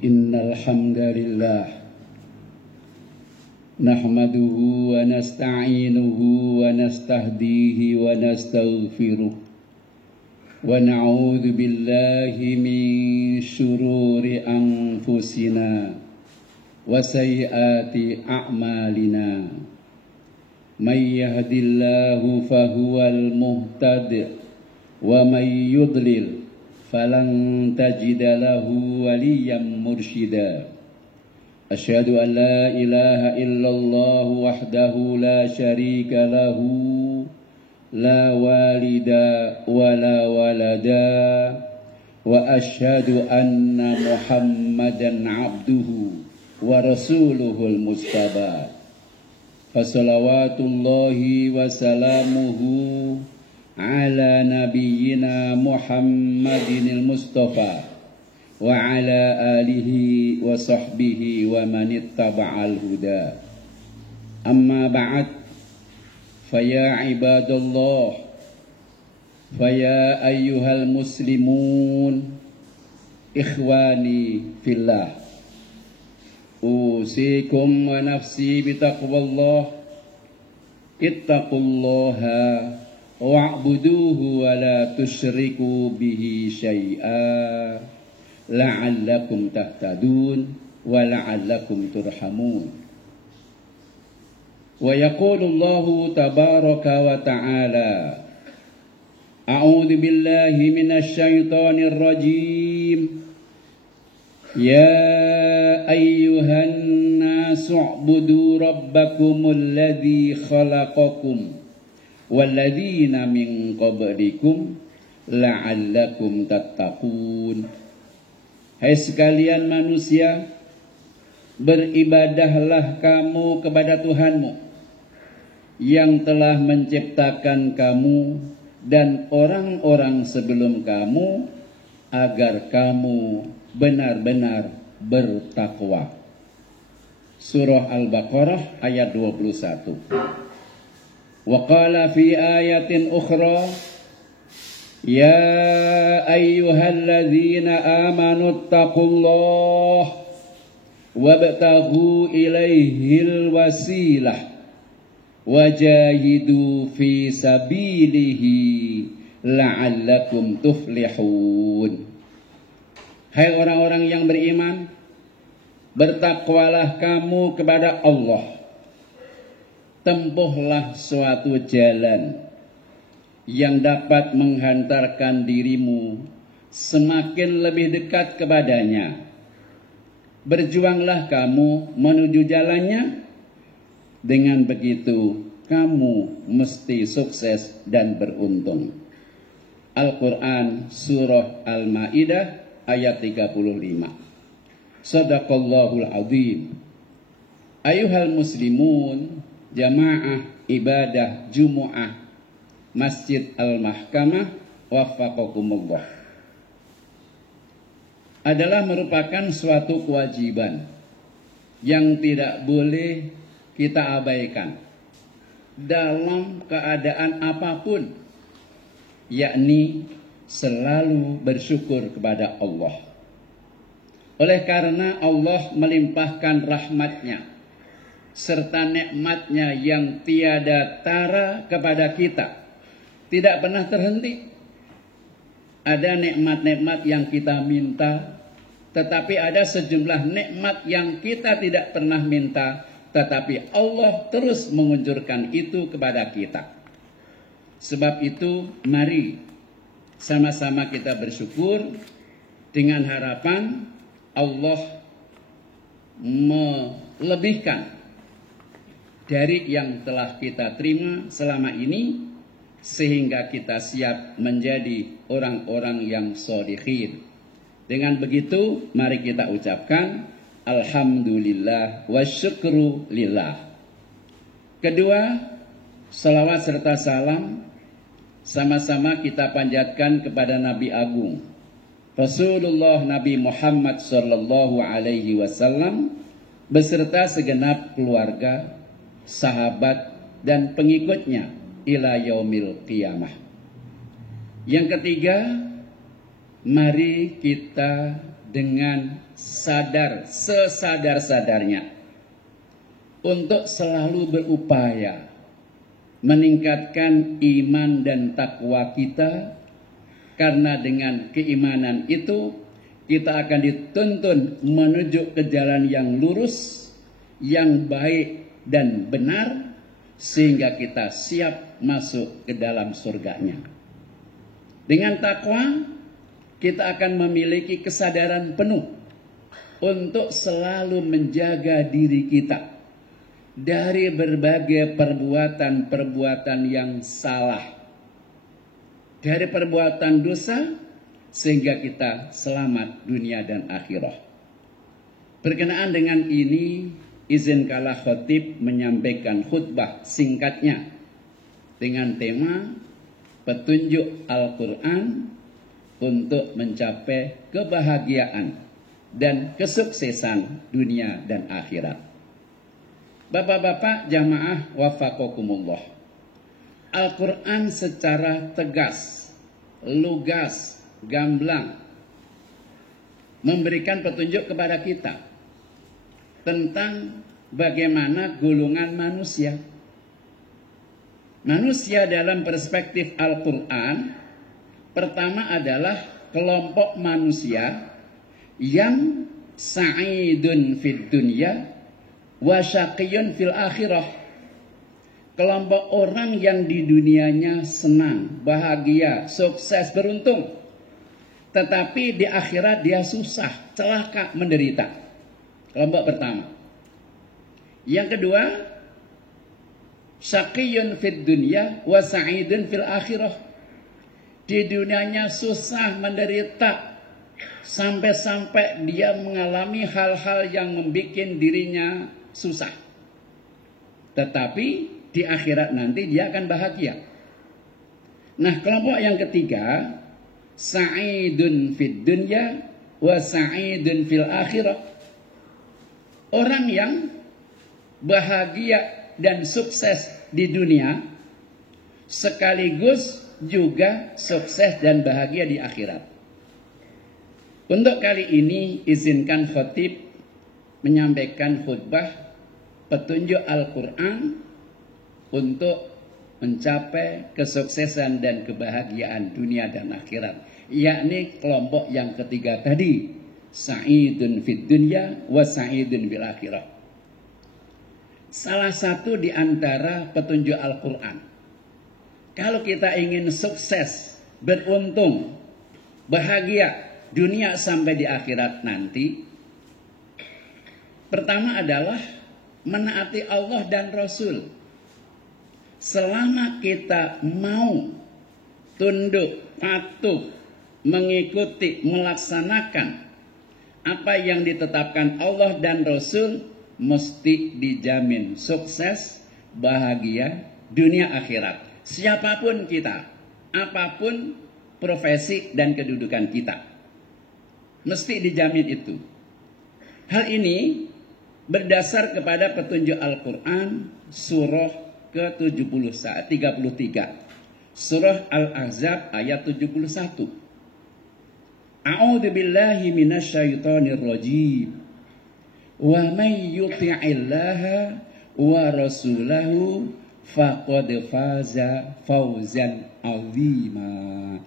Innal hamdalillah nahmaduhu wa nasta'inuhu wa nastahdihi wa nastaghfiruh wa na'udzu billahi min syururi anfusina wa sayyiati a'malina. May yahdihillahu fahuwal muhtadi wa may yudlil falan tajida lahu waliyan mursyida. Asyhadu an la ilaha illallah wahdahu la syarika lahu la walida wa la walada wa asyhadu anna Muhammadan abduhu wa rasuluhul mustaba. Fassalawatullahi wa salamuhu ala nabiyyina Muhammadinil Mustafa wa ala alihi wa sahbihi wa man ittaba'al huda. Amma ba'd, faya ibadallah, faya ayyuhal muslimun, ikhwani fillah, usikum wa nafsi bitaqwallah. Ittaqullaha wa'buduhu wa la tusyriku bihi syai'a la'allakum tahtadun wa la'allakum turhamun. Wa yaqulu Allahu tabaraka wa ta'ala, a'udzu billahi minasy syaithanir rajim. Ya ayyuhan nasu u'budu rabbakumul ladzi khalaqakum walladzina min qablikum la'allakum tattaqun. Hai sekalian manusia, beribadahlah kamu kepada Tuhanmu yang telah menciptakan kamu dan orang-orang sebelum kamu agar kamu benar-benar bertakwa. Surah Al-Baqarah ayat 21. Wa qala fi ayatin ukhra, ya ayyuhalladzina amanu taqullaha wabtaghu ilaihil wasilah wajahidu fi sabilihi la'allakum tuflihun. Hai orang-orang yang beriman, bertakwalah kamu kepada Allah. Tempuhlah suatu jalan yang dapat menghantarkan dirimu semakin lebih dekat kepadanya. Berjuanglah kamu menuju jalannya. Dengan begitu kamu mesti sukses dan beruntung. Al-Quran Surah Al-Ma'idah ayat 35. Shadaqallahul azim. Ayuhal muslimun, jamaah ibadah Jumu'ah Masjid Al-Mahkamah waffaqakumullah, adalah merupakan suatu kewajiban yang tidak boleh kita abaikan dalam keadaan apapun, yakni selalu bersyukur kepada Allah. Oleh karena Allah melimpahkan rahmatnya serta nikmatnya yang tiada tara kepada kita, tidak pernah terhenti. Ada nikmat-nikmat yang kita minta, tetapi ada sejumlah nikmat yang kita tidak pernah minta, tetapi Allah terus mengunjurkan itu kepada kita. Sebab itu mari sama-sama kita bersyukur dengan harapan Allah melebihkan dari yang telah kita terima selama ini, sehingga kita siap menjadi orang-orang yang sholihin. Dengan begitu mari kita ucapkan alhamdulillah wa syukru lillah. Kedua, salawat serta salam sama-sama kita panjatkan kepada Nabi Agung Rasulullah Nabi Muhammad sallallahu alaihi wasallam beserta segenap keluarga, sahabat dan pengikutnya ila yaumil qiyamah. Yang ketiga, mari kita dengan sesadar-sadarnya untuk selalu berupaya meningkatkan iman dan takwa kita, karena dengan keimanan itu kita akan dituntun menuju ke jalan yang lurus, yang baik dan benar, sehingga kita siap masuk ke dalam surganya. Dengan takwa kita akan memiliki kesadaran penuh untuk selalu menjaga diri kita dari berbagai perbuatan-perbuatan yang salah, dari perbuatan dosa, sehingga kita selamat dunia dan akhirat. Berkenaan dengan ini, izinkanlah khotib menyampaikan khutbah singkatnya dengan tema petunjuk Al-Quran untuk mencapai kebahagiaan dan kesuksesan dunia dan akhirat. Bapak-bapak jamaah wafaqakumullah, Al-Quran secara tegas, lugas, gamblang memberikan petunjuk kepada kita tentang bagaimana golongan manusia. Manusia dalam perspektif Al-Quran pertama adalah kelompok manusia yang sa'idun fid dunya wa syaqiyun fil akhirah. Kelompok orang yang di dunianya senang, bahagia, sukses, beruntung, tetapi di akhirat dia susah, celaka, menderita. Kelompok pertama. Yang kedua, syaqiyun fid dunya wa sa'idun fil akhirah. Di dunianya susah, menderita, sampai-sampai dia mengalami hal-hal yang membuat dirinya susah. Tetapi di akhirat nanti dia akan bahagia. Nah, kelompok yang ketiga, sa'idun fid dunya wa sa'idun fil akhirah. Orang yang bahagia dan sukses di dunia sekaligus juga sukses dan bahagia di akhirat. Untuk kali ini izinkan khotib menyampaikan khutbah petunjuk Al-Quran untuk mencapai kesuksesan dan kebahagiaan dunia dan akhirat, yakni kelompok yang ketiga tadi, sa'idun fid dunya wa sa'idun bil akhirah. Salah satu di antara petunjuk Al-Quran, kalau kita ingin sukses, beruntung, bahagia dunia sampai di akhirat nanti, pertama adalah menaati Allah dan Rasul. Selama kita mau tunduk, patuh, mengikuti, melaksanakan apa yang ditetapkan Allah dan Rasul, mesti dijamin sukses, bahagia dunia akhirat. Siapapun kita, apapun profesi dan kedudukan kita, mesti dijamin itu. Hal ini berdasar kepada petunjuk Al-Quran surah ke-33, surah Al-Ahzab ayat 71. A'udzu billahi minasyaitonir rajim. Wa may yuti'illaha wa rasulahu faqad faza fawzan azima.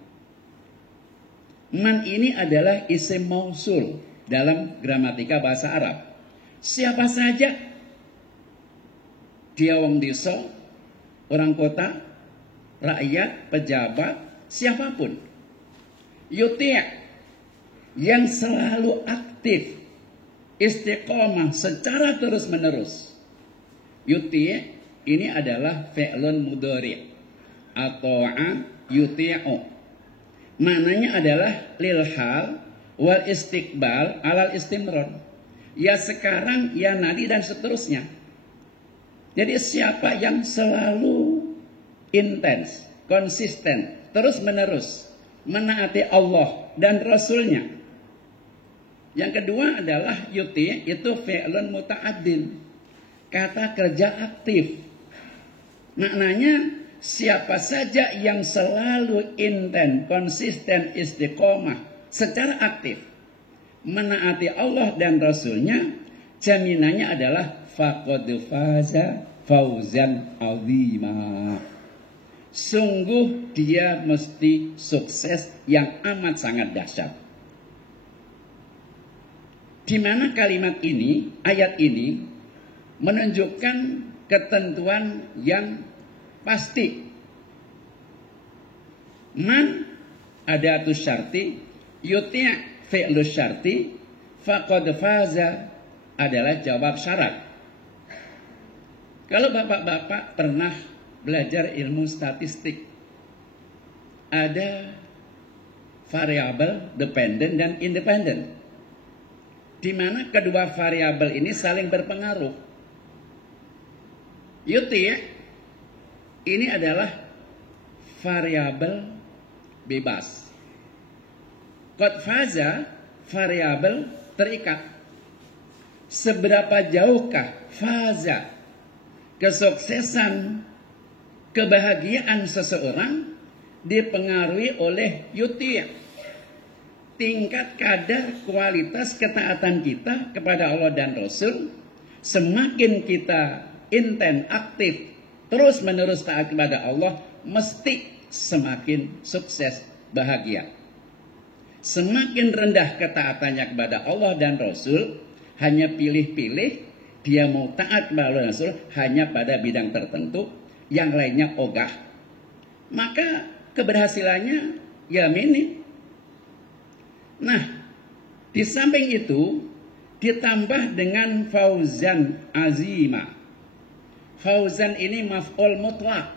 Man ini adalah isim mausul dalam gramatika bahasa Arab. Siapa saja, dia wong desa, orang kota, rakyat, pejabat, siapapun, yuti' yang selalu aktif, istiqomah secara terus menerus. Yuti' ini adalah fi'lun mudhari' atau yuti'u. Maknanya adalah lil hal wal istiqbal alal istimrar. Ya sekarang, ya nanti, dan seterusnya. Jadi siapa yang selalu intens, konsisten, terus menerus menaati Allah dan Rasulnya. Yang kedua adalah yuti, itu fi'lun muta'addin, kata kerja aktif. Maknanya siapa saja yang selalu intens, konsisten, istiqomah secara aktif menaati Allah dan Rasulnya, jaminannya adalah faqad faza fauzan azima. Sungguh dia mesti sukses yang amat sangat dahsyat. Di mana kalimat ini, ayat ini menunjukkan ketentuan yang pasti. Man adatus syarti, yuti' fi'lu syarti, faqad faza adalah jawab syarat. Kalau bapak-bapak pernah belajar ilmu statistik, ada variabel dependent dan independent, di mana kedua variabel ini saling berpengaruh. Yuti' ini adalah variabel bebas. Qad faza variabel terikat. Seberapa jauhkah faza, kesuksesan, kebahagiaan seseorang dipengaruhi oleh yuti', tingkat kadar kualitas ketaatan kita kepada Allah dan Rasul. Semakin kita intent, aktif, terus menerus taat kepada Allah, mesti semakin sukses, bahagia. Semakin rendah ketaatannya kepada Allah dan Rasul, hanya pilih-pilih, dia mau taat kepada Allah dan Rasul hanya pada bidang tertentu, yang lainnya ogah, maka keberhasilannya ya minim. Nah, di samping itu ditambah dengan fauzan azima. Fauzan ini maf'ul mutlak,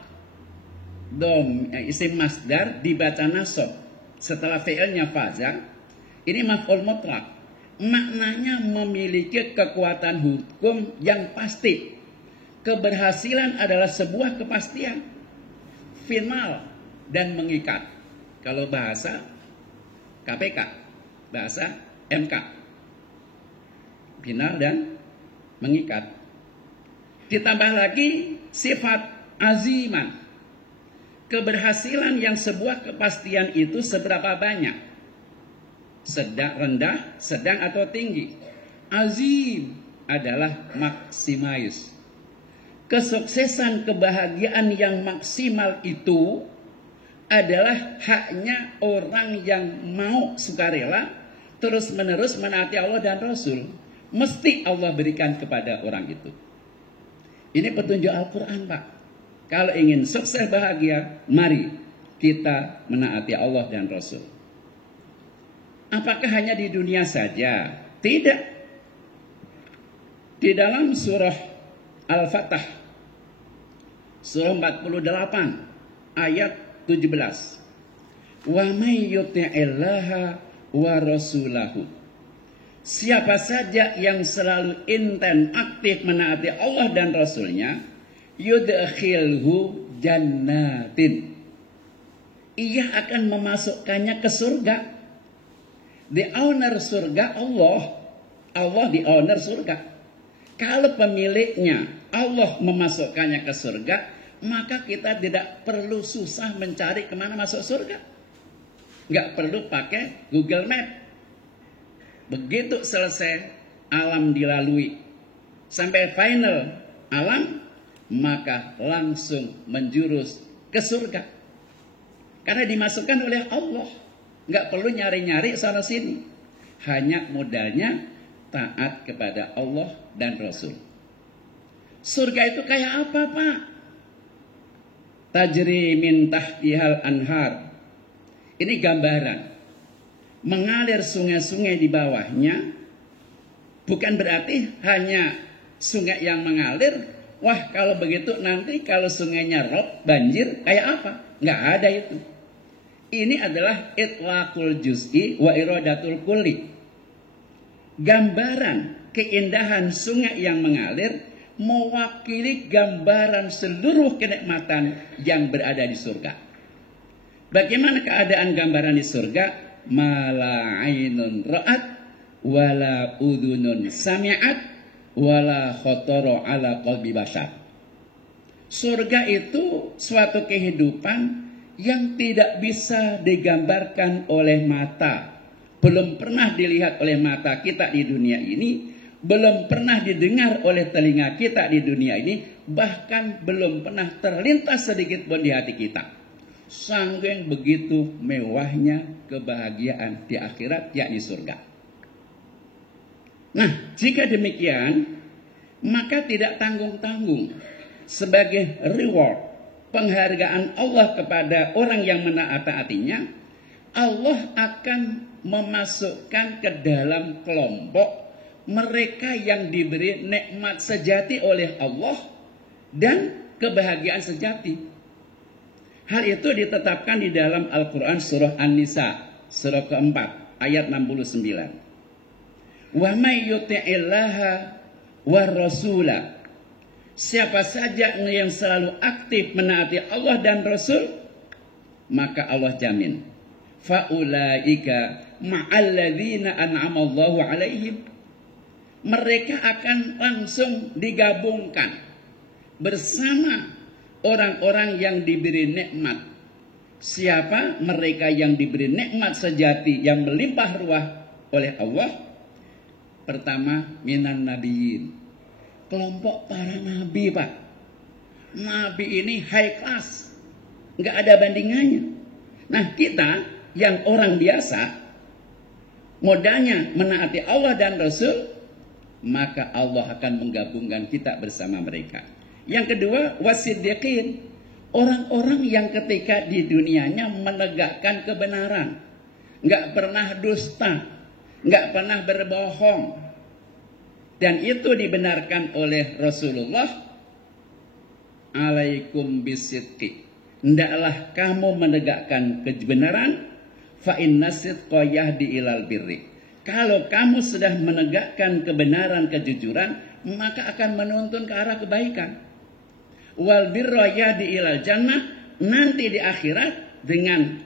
isim masdar dibaca nasab setelah fi'ilnya faza. Ini maf'ul mutlak, maknanya memiliki kekuatan hukum yang pasti. Keberhasilan adalah sebuah kepastian final dan mengikat. Kalau bahasa KPK, bahasa MK, final dan mengikat. Ditambah lagi sifat aziman. Keberhasilan yang sebuah kepastian itu seberapa banyak? Sedang, rendah, sedang atau tinggi? Azim adalah maksimalis. Kesuksesan, kebahagiaan yang maksimal itu adalah haknya orang yang mau sukarela terus menerus menaati Allah dan Rasul. Mesti Allah berikan kepada orang itu. Ini petunjuk Al-Quran, Pak. Kalau ingin sukses bahagia, mari kita menaati Allah dan Rasul. Apakah hanya di dunia saja? Tidak. Di dalam surah Al-Fatah, surah 48, ayat 17. Wa may yuti'illaha wa rasulahu. Siapa saja yang selalu intent, aktif menaati Allah dan Rasulnya, yudkhilhu jannatin. Ia akan memasukkannya ke surga. The owner surga Allah. Allah the owner surga. Kalau pemiliknya Allah memasukkannya ke surga, maka kita tidak perlu susah mencari kemana masuk surga. Nggak perlu pakai Google Map. Begitu selesai alam dilalui sampai final alam, maka langsung menjurus ke surga. Karena dimasukkan oleh Allah. Nggak perlu nyari-nyari sana sini. Hanya modalnya taat kepada Allah dan Rasul. Surga itu kayak apa, Pak? Tajri min tahtihal anhar. Ini gambaran. Mengalir sungai-sungai di bawahnya. Bukan berarti hanya sungai yang mengalir. Wah, kalau begitu nanti kalau sungainya rob, banjir, kayak apa? Nggak ada itu. Ini adalah itlaqul juz'i wa iradatul kulli. Gambaran keindahan sungai yang mengalir mewakili gambaran seluruh kenikmatan yang berada di surga. Bagaimana keadaan gambaran di surga? Mala ainun ra'at wala udhunun sami'at wala khotoro ala qalbi bashar. Surga itu suatu kehidupan yang tidak bisa digambarkan oleh mata, belum pernah dilihat oleh mata kita di dunia ini, belum pernah didengar oleh telinga kita di dunia ini, bahkan belum pernah terlintas sedikit pun di hati kita. Saking begitu mewahnya kebahagiaan di akhirat, yakni surga. Nah, jika demikian, maka tidak tanggung-tanggung sebagai reward, penghargaan Allah kepada orang yang menaati-atinya, Allah akan memasukkan ke dalam kelompok mereka yang diberi nikmat sejati oleh Allah dan kebahagiaan sejati. Hal itu ditetapkan di dalam Al-Quran surah An-Nisa, surah keempat, ayat 69. Wa may yuti'illaha wa rasula. Siapa saja yang selalu aktif menaati Allah dan Rasul, maka Allah jamin, faulaika ma'alladzina an'amallahu alaihim. Mereka akan langsung digabungkan bersama orang-orang yang diberi nikmat. Siapa? Mereka yang diberi nikmat sejati yang melimpah ruah oleh Allah. Pertama, minan nabiyyin, kelompok para nabi, Pak. Nabi ini high class, nggak ada bandingannya. Nah, kita yang orang biasa, modalnya menaati Allah dan Rasul, maka Allah akan menggabungkan kita bersama mereka. Yang kedua, wasiddiqin, orang-orang yang ketika di dunianya menegakkan kebenaran, nggak pernah dusta, nggak pernah berbohong, dan itu dibenarkan oleh Rasulullah. Alaikum bisidqi, hendaklah kamu menegakkan kebenaran, fa inna sidqa yahdi ilal birri. Kalau kamu sudah menegakkan kebenaran, kejujuran, maka akan menuntun ke arah kebaikan. Wal birra yahdi ilal jannah, nanti di akhirat dengan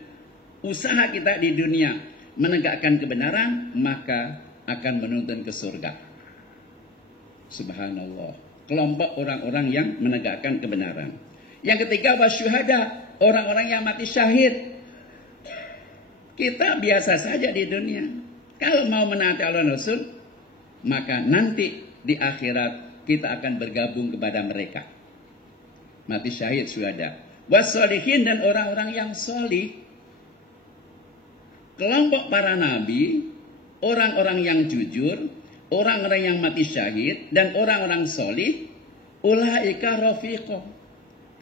usaha kita di dunia menegakkan kebenaran, maka akan menuntun ke surga. Subhanallah. Kelompok orang-orang yang menegakkan kebenaran. Yang ketiga, wasyuhada, orang-orang yang mati syahid. Kita biasa saja di dunia. Kalau mau menaati Allah dan Rasul, maka nanti di akhirat kita akan bergabung kepada mereka. Mati syahid, syuhada. Wassolihin, dan orang-orang yang solih. Kelompok para nabi, orang-orang yang jujur, orang-orang yang mati syahid, dan orang-orang solih, ulaika rafiqo,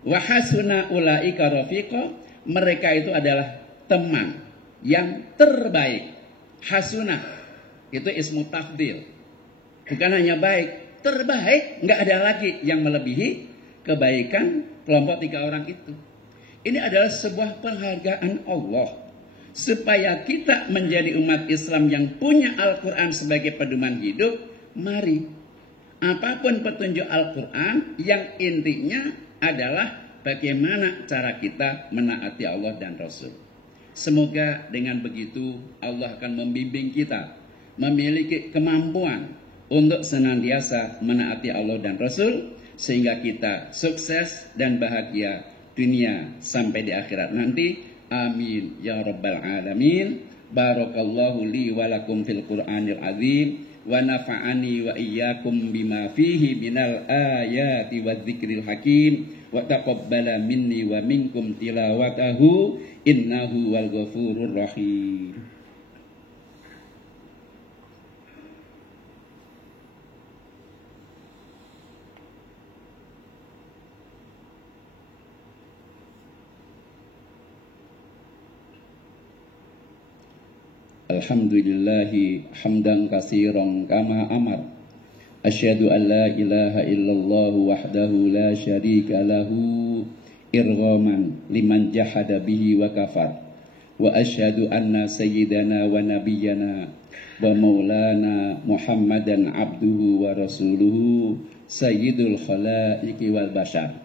wa hasuna ulaika rafiqo, mereka itu adalah teman yang terbaik. Hasunah itu ismu tafdil, bukan hanya baik, terbaik, nggak ada lagi yang melebihi kebaikan kelompok tiga orang itu. Ini adalah sebuah penghargaan Allah supaya kita menjadi umat Islam yang punya Al-Quran sebagai pedoman hidup. Mari, apapun petunjuk Al-Quran, yang intinya adalah bagaimana cara kita menaati Allah dan Rasul. Semoga dengan begitu Allah akan membimbing kita memiliki kemampuan untuk senantiasa menaati Allah dan Rasul, sehingga kita sukses dan bahagia dunia sampai di akhirat nanti. Amin ya rabbal alamin. Barakallahu li wa lakum fil Qur'anil azim, wa nafa'ani wa iyyakum bima fihi minal ayati wadh-dzikril hakim, wa taqabbala minni wa minkum tilawatahu innahu wal ghafurur rahim. Alhamdulillahi hamdan katsiran kama amar. Asyhadu an la ilaha illallah wahdahu la syarika lahu irghaman liman jahada bihi wa kafar. Wa asyhadu anna sayyidana wa nabiyyana wa maulana Muhammadan abduhu wa rasuluhu sayyidul khalaiqi wal bashar.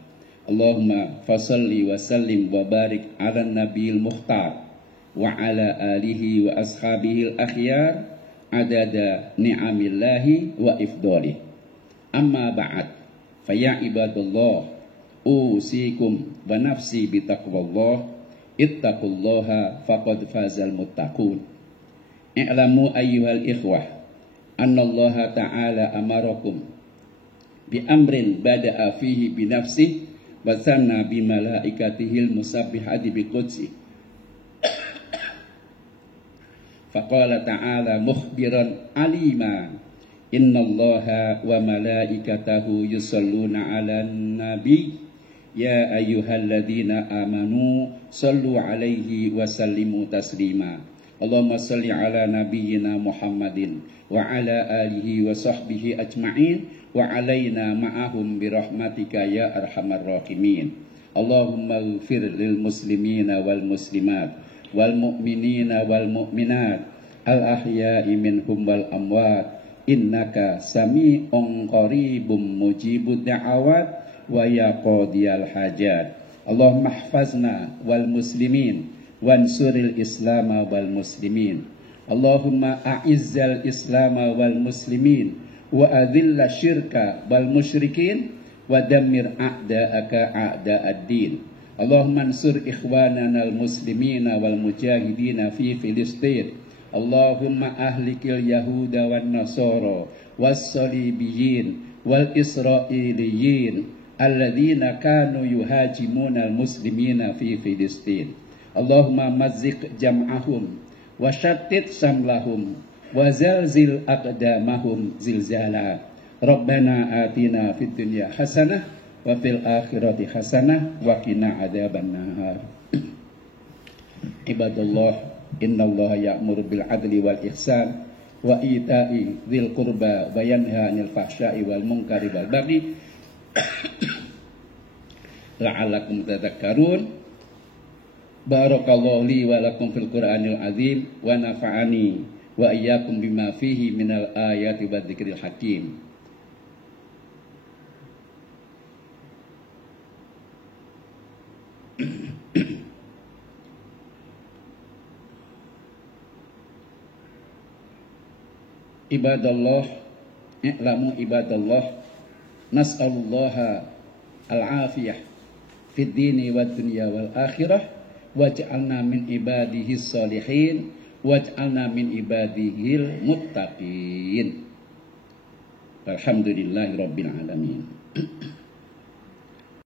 Allahumma fasalli wa sallim wa barik ala nabiyil mukhtar wa ala alihi wa ashabihi al-akhyar adada ni'amillahi wa ifdolih. Amma ba'd, faya ibadallah, usikum wa nafsi bitaqwallah, ittaqullaha faqad fazal muttaqun. i'lamu ayyuhal ikhwah anna Allah ta'ala amarakum bi amrin bada'a fihi bi nafsihi wa sanna bi malaikatihil musabbihati bi qudsi faqala ta'ala mukhbiran alima innallaha wa malaikatahu yusalluna 'alan nabi ya ayyuhalladzina amanu sallu 'alaihi wa sallimu taslima Allahumma salli 'ala nabiyyina Muhammadin wa 'ala alihi wa sahbihi ajma'in wa 'alaina ma'ahum bi rahmatika ya arhamar rahimin Allahumma ighfir lil muslimina wal muslimat wal mu'minina wal mu'minat al ahya'i minhum wal amwat innaka sami'un qaribum mujibud da'awat wa ya qadiyal hajat Allahumma ihfazna wal muslimin wansuril islama wal muslimin Allahumma a'izzal islama wal muslimin wa adhilla syirka wal musyrikin wa dammir a'da'aka a'da'ad-din Allahumma ansur ikhwanana al muslimina wal mujahidina fi Filistin Allahumma ahlikil yahuda wan nasara was salibiyyin wal israiliyin alladzina kanu yuhajimuna al muslimina fi Filistin Allahumma mazziq jam'ahum wa shattit samlahum wa zalzil aqdamahum zilzala Rabbana atina fid dunya hasanah wa fil akhirati hasanah wa qina adzabannar Ibadallah innallaha ya'muru bil adli wal ihsan wa ita'i dzil qurba wa yanha 'anil fahsya'i wal munkari wal baghi la'allakum tadhakkarun. Barakallahu li wa lakum fil Qur'anil azim wa nafa'ani wa iyyakum bima fihi minal ayati wa dzikril hakim. Ibadallah, i'lamu ibadallah, nas'alullaha al-afiyah fid dini wad dunya wal akhirah waj'alna min ibadihi sholihin waj'alna min ibadihil muttaqin. Alhamdulillahirabbil alamin.